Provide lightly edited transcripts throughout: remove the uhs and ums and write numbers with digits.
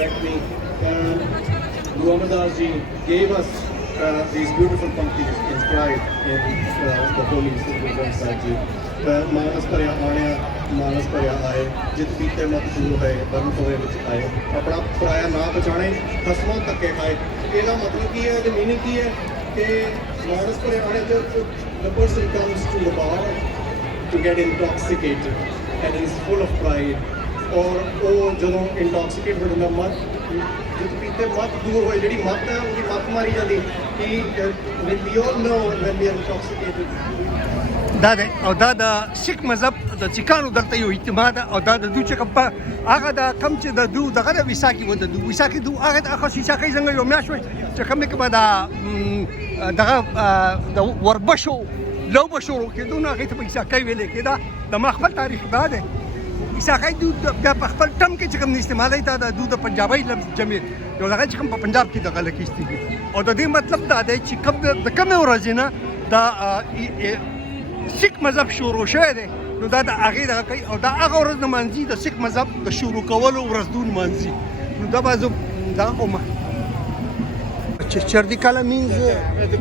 correct me. Muhammadas ji gave us these beautiful punctils inscribed in the holy Guru Granth Sahib Ji. मानस भरिया आने मानस भरिया आए जित पीते मत दूर है बन खोए विच आए अपना पराया ना बचाने खसमों धक्के खाए ਇਹਦਾ ਮਤਲਬ ਕੀ ਹੈ ਇਹਦੀ मीनिंग ਕੀ ਹੈ कि मानस भरिया आने the person comes to the bar to get intoxicated and he is full of pride और वो ਜਦੋਂ intoxicate ਹੋ ਜਾਂਦਾ ਮਤ ਜਿਤ ਪੀਤੇ ਮਤ ਦੂਰ ਹੋਏ ਜਿਹੜੀ ਮਤ ਹੈ ਉਹਦੀ ਮਤ ਮਾਰੀ ਜਾਂਦੀ ਕਿ we all know when we are intoxicated دا دی او دا د سیک مذهب د سیکانو دلته یو اعتماد او دا د دوی چې کوم هغه د کم چې د دو دغه د ویساکي و د دو ویساکي دو هغه د ویساکي څنګه یو میاشت وي چې کوم کې به دغه د وربشو لو بشورو کېدو نه هغې ته په ویساکي ویلې کېده د ما خپل تاریخ دا دی ویساکي دو بیا په خپل ټم کې چې کوم استعمالوي ته د دو د پنجابۍ لفظ جمع یو هغه چې کوم په پنجاب کې دغه لکېستي دي او د دې مطلب دا دی چې کوم د کومې ورځې نه دا سیک مذهب شروع شوی دی نو دا د هغې دغه کوي او دا هغه ورځ نمانځي د سیک مذهب د شروع کولو ورځ دو نمانځي نو دا به زه دغه کوم چردی کالا مینز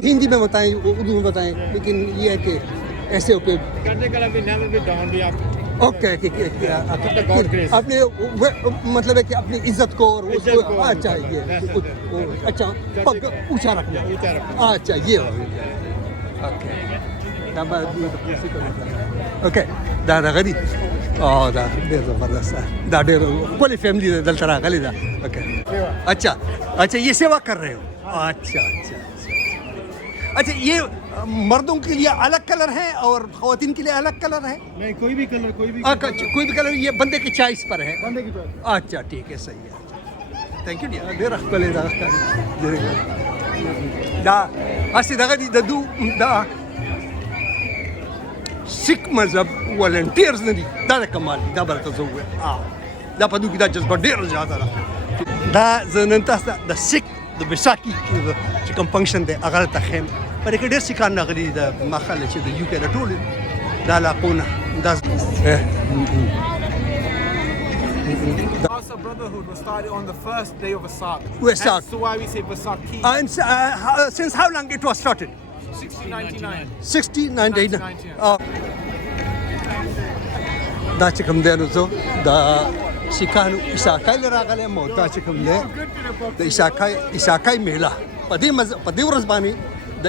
ہندی میں بتائیں اردو میں بتائیں لیکن یہ ہے کہ ایسے اوکے اوکے آپ نے مطلب ہے کہ اپنی عزت کو اور اس کو اچھا یہ اچھا اونچا رکھنا اچھا یہ اوکے اوکے دا دغه دي دا ډېر زبردست دا ډېر ټولې فیملی دلته راغلې ده اوکے اچھا اچھا یہ سیوا کر رہے ہو اچھا اچھا اچھا یہ مردوں کے لیے الگ کلر ہے اور خواتین کے لیے الگ کلر ہے نہیں کوئی بھی کلر کوئی بھی کلر یہ بندے کی چوائس پر ہے بندے کی چوائس اچھا ٹھیک ہے صحیح ہے تھینک یو ډېر ښکلی دا هسې دغه دي د دو دا سیک مذهب والنټیرز نه دي دا د کمال دي دا به درته زه ووایم دا په دوی کې دا جذبه ډېره زیاته ده دا زه نن تاسو ته د سیک د بیساکي چې کوم فنکشن دی هغه درته ښیم په دې کې ډېر سیکان راغلي دي د ماښام چې د یو کې د ټولو د علاقو نه دا Khasa Brotherhood was started on the first day of Vasak. Vasak. That's why we say Vasaki. Since how long it was started? 1699. دا چې کوم دی نو زه د سیکانو عیساکۍ له راغلی یم او دا چې کوم دی د عیساکۍ میله په دې ورځ باندې د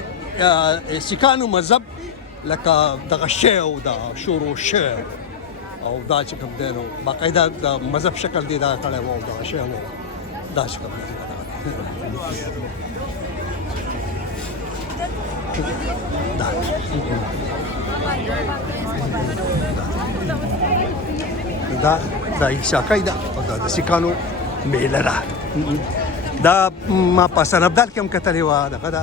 سیکانو مذهب لکه دغه شی او دا شروع شی او دا چې کوم دی نو باقاعده د مذهب شکل دی دا کړی و او دغه شی و دا چې کوم دی دا عیساکۍ ده او دا د سیکانو میله ده دا ما په حسن ابدال کې هم کتلې وه دغه ده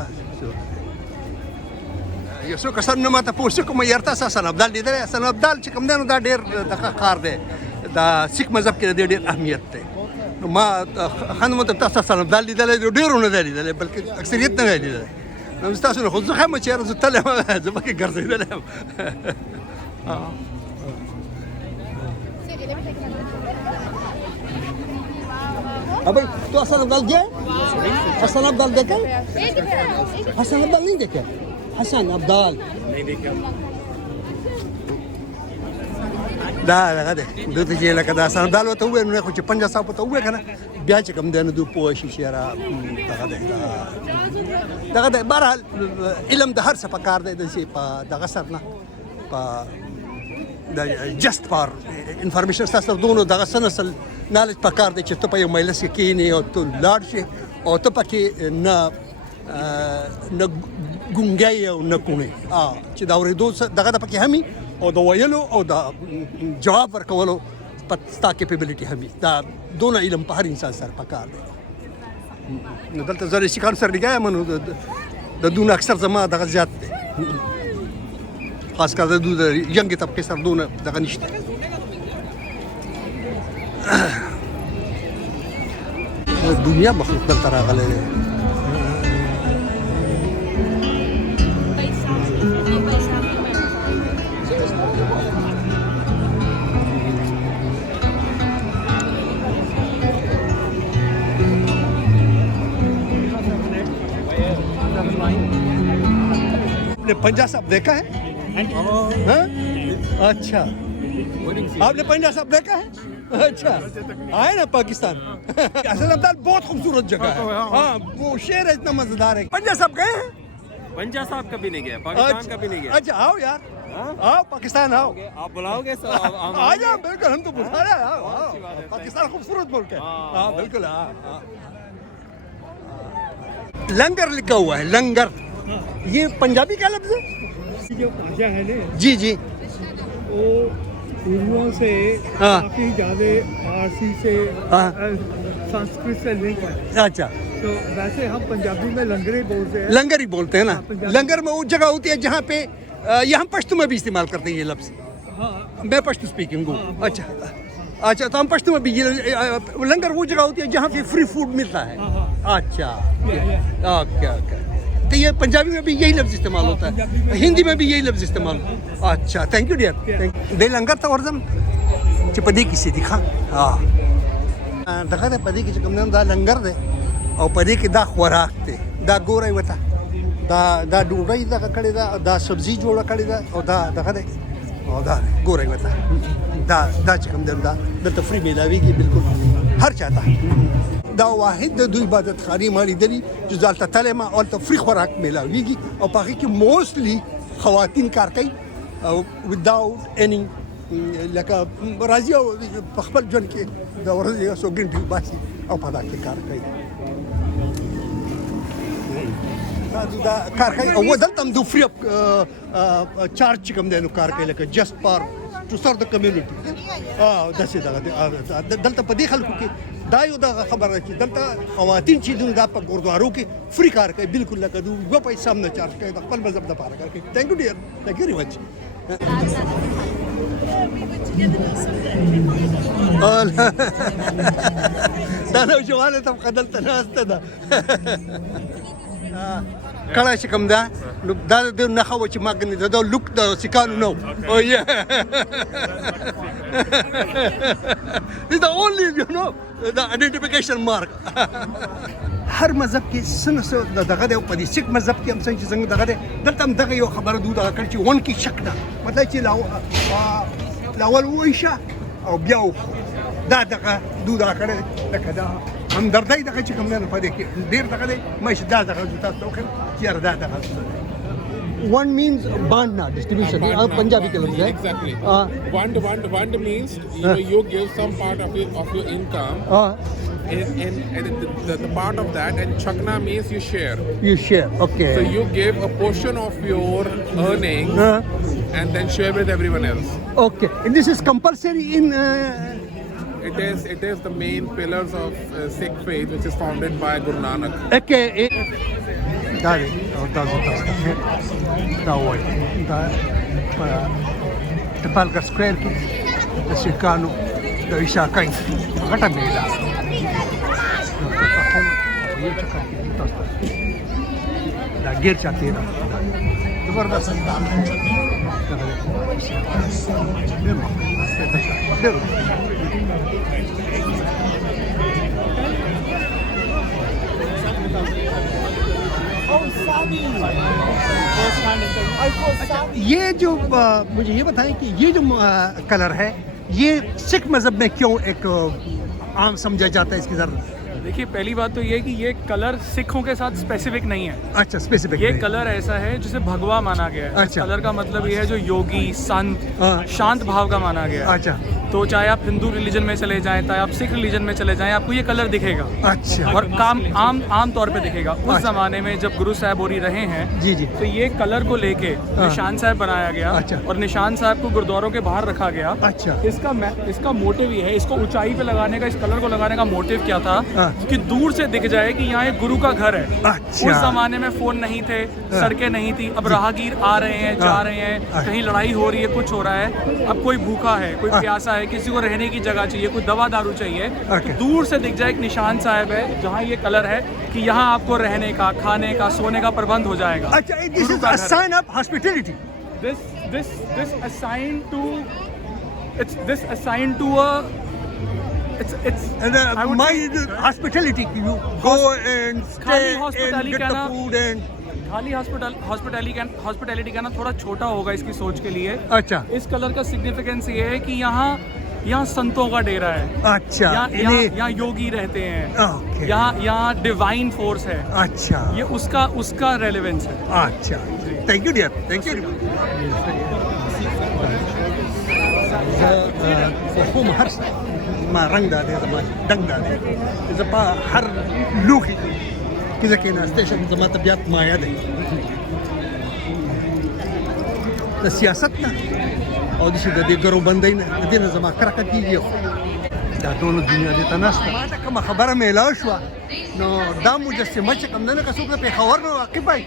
یو څو کسانو نه ماته پوښتنه کومه یار تاسو حسن ابدال لیدلی حسن ابدال چې کوم دی نو دا ډېر دغه ښار دی د سیک مذهب کې د دې ډېر اهمیت دی نو ما خانم ته تاسو حسن ابدال لیدلی دی ډېرو نه دی لیدلی بلکې اکثریت نه دی لیدلی نو ستاسو نه خو زه ښیم چې یاره زه تللی یم زه پکې ګرځېدلی یم ابھی تو حسن ابدال گئے حسن ابدال دیکھے حسن ابدال نہیں دیکھے حسن ابدال نہیں دیکھا دا دغه دی دوی ته چې لکه د حسن ابدال ورته ووایي نو خو چې 50 سوه ورته ووایي که نه بیا چې کوم دی نو دوی پوه شي چې یاره دغه دی بهرحال علم د هر څه په کار دی داسې په دغه سر نه په د جست فار انفارمیشن ستاسو سره دونه دغه څه نسل نالج په کار دی چې ته په یو مجلس کې کښېنې او ته لاړ شې او ته پکې نه ګونګی او نه کوڼې چې د اورېدو دغه د پکې همي او د ویلو او د جواب ورکولو ستا کیپیبلیټي همي دا دونه علم په هر انسان سره په کار دی نو دلته زه د سیکانو سره لګیا یم نو د دونه اکثر زما دغه زیات دی خاص کر د دوی د ینګې طبقې سره دونه دغه نشته دنیا مخلوق دلته راغلی دی आपने पंजा साहब देखा है? हाँ? अच्छा, आपने पंजा साहब देखा है? अच्छा, आए ना पाकिस्तान। असल अब्दाल बहुत खूबसूरत जगह है। हाँ, वो शेर है, इतना मजेदार है। पंजा साहब गए हैं? पंजा साहब कभी नहीं गया, पाकिस्तान कभी नहीं गया। अच्छा, आओ यार, आओ पाकिस्तान आओ। आप बुलाओगे तो आ जाओ, बिल्कुल, हम तो बुला रहे हैं। आओ, आओ। पाकिस्तान खूबसूरत मुल्क है। हाँ, बिल्कुल। हाँ, हाँ। लंगर लिखा हुआ है, लंगर। ये पंजाबी का लफ्ज है? जो भाषा है ना जी जी। वो उर्दू से हाँ। काफ़ी ज़्यादा फारसी से हाँ। संस्कृत से लिंक है। अच्छा, तो वैसे हम पंजाबी में लंगर ही बोलते हैं। लंगर ही बोलते हैं ना। पंजाबी। लंगर में वो जगह होती है जहाँ पे यहाँ पश्तो में भी इस्तेमाल करते हैं ये लफ्ज। हाँ, मैं पश्तो स्पीकिंग हूँ। अच्छा, अच्छा, तो हम पश्तो में भी ये लंगर वो जगह होती है जहाँ पे फ्री फूड मिलता है। अच्छा, ओके ओके। तो ये पंजाबी में भी यही लफ्ज इस्तेमाल होता है, हिंदी में भी यही लफ्ज इस्तेमाल होता है। अच्छा, थैंक यू डियर। दे लंगर था और जम पदी किसी दिखा। हाँ, दखा दे पदी किसी कम दा लंगर दे और पदी की दा खुराक थे, दा गोरा वता दा डूडाई दा कड़ी दा सब्जी जोड़ा कड़ी दा और दा दखा दे और दा गोरा वता दा चिकम दा तफरी मिलावी की बिल्कुल हर चाहता है। दा वाहिद दो इबादत खानी मारी दरी जो जालता तलेमा और तफरी खुराक मिलावी की और बाकी की मोस्टली खवातीन कार कई विदाउट एनी लका राजिया पखबल जन के दा राजिया सो गिनती बासी और पता के कार कई दा कार कई वो दलतम दो फ्री चार्ज चिकम देनो कार कई लका just for to serve the community. दसे दा दलता पदी खलकु के दायो दा खबर है कि दलता खवातीन चीज़ों दा पर गुरुद्वारों की फ्री कार कई बिल्कुल लगा दो वो पैसा सामने चार्ज कई दा पल मजहब दा पार करके। Thank you dear, thank you very much. दादा जवान तब कदल तनास्त दा कड़ा शिकम दा दादा दे नखा वच मागनी दा लुक दा सिकानु no. Oh yeah. It's the only, you know, the identification mark. हर मजहब के सन से दगा दे पदी सिख मजहब के हम संग संग दगा दे दलतम दगा यो खबर दू दगा करची वन की शकना मतलब ची लावल वइशा او بیاو دا دغه دو دا کړه دغه دا هم دردای دغه چې کوم نه پدې کې ډیر دغه دی مې دا دغه تاسو ته خیر چیر دا دغه one means band distribution punjabi ke lafz hai Exactly. Wand means you give some part of your income and the part of that, and chakna means you share. you share, okay, So you give a portion of your earnings and then share with everyone else. okay, and this is compulsory in It is the main pillars of Sikh faith, which is founded by Guru Nanak. okay da de da da woi da Trafalgar Square ki da Sikanu da Isha kai gata mela ये चक्कर da गिर जाते हैं जबरदस्त ये जो मुझे ये बताएं कि ये जो कलर है ये सिख मजहब में क्यों एक आम समझा जाता है इसकी जरूरत? देखिए, पहली बात तो ये कि ये कलर सिखों के साथ स्पेसिफिक नहीं है। अच्छा, स्पेसिफिक ये कलर ऐसा है जिसे भगवा माना गया है। अच्छा। कलर का मतलब ये है जो योगी संत हाँ। शांत भाव का माना गया है। अच्छा, तो चाहे आप हिंदू रिलीजन में चले जाएं, चाहे आप सिख रिलीजन में चले जाएं, आपको ये कलर दिखेगा। अच्छा, और आम तौर पे दिखेगा। उस जमाने में जब गुरु साहब होरी रहे हैं जी जी, तो ये कलर को लेके निशान साहब बनाया गया। अच्छा। और निशान साहब को गुरुद्वारों के बाहर रखा गया। अच्छा, इसका मोटिव ये है, इसको ऊंचाई पे लगाने का, इस कलर को लगाने का मोटिव क्या था हाँ। कि दूर से दिख जाए कि यहाँ एक गुरु का घर है। अच्छा। उस जमाने में फोन नहीं थे, सड़कें नहीं थी। अब राहगीर आ रहे हैं, जा रहे हैं, कहीं लड़ाई हो रही है, कुछ हो रहा है, अब कोई भूखा है, कोई प्यासा है, किसी को रहने की जगह चाहिए, कोई दवा दारू चाहिए, तो दूर से दिख जाए एक निशान साहब है जहाँ ये कलर है कि यहाँ आपको रहने का, खाने का, सोने का प्रबंध हो जाएगा। अच्छा, this is a sign of hospitality. This assigned to a it's And I would my say- hospitality, you go and stay खाली and hospitality get क्या the ना- food and खाली हॉस्पिटैलिटी का ना थोड़ा छोटा होगा इसकी सोच के लिए। अच्छा इस कलर का सिग्निफिकेंस ये है कि यहाँ संतों का डेरा है। अच्छा यहाँ योगी रहते हैं। ओके यहाँ डिवाइन फोर्स है। अच्छा ये उसका रेलेवेंस है। अच्छा thank you dear thank you مفهوم هرس ما رنگ داده زما دنگ داده زپا هر لوخي كذا كنا ستيشن زما طبيعت مایا ده د سیاستنا او د دې ګرو بندین د دې زما کرکه کیږي دا ټول دنیا دې تناسته ما ته کوم خبره میلاو شو نو دا مجسمه چې کوم نه کڅوک په خبر نو واقعي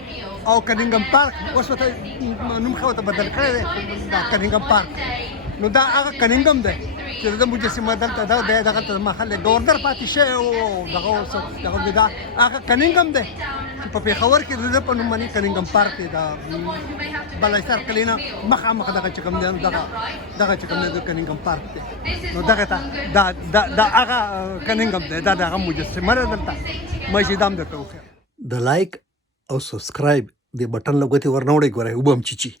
او کنینګم پارک اوس ته نوم خو ته بدل کړی دی دا کنینګم پارک نو دا هغه کنینګم دی چې د مجسمه دلته دا دغه محل گورنر پاتې شي او دغه دا هغه کنینګم دی چې په پیښور کې د په نوم باندې کنینګم پارک دی دا بلایسر کلینا مخامخ دغه چې کوم دی دغه چې کوم دی کنینګم پارک دی نو دغه دا هغه کنینګم دی دا هغه مجسمه ده دلته مې دام درته وکړ د لایک او سبسکرایب دی بټن لګوتې ورنوړې ګورې وبم چی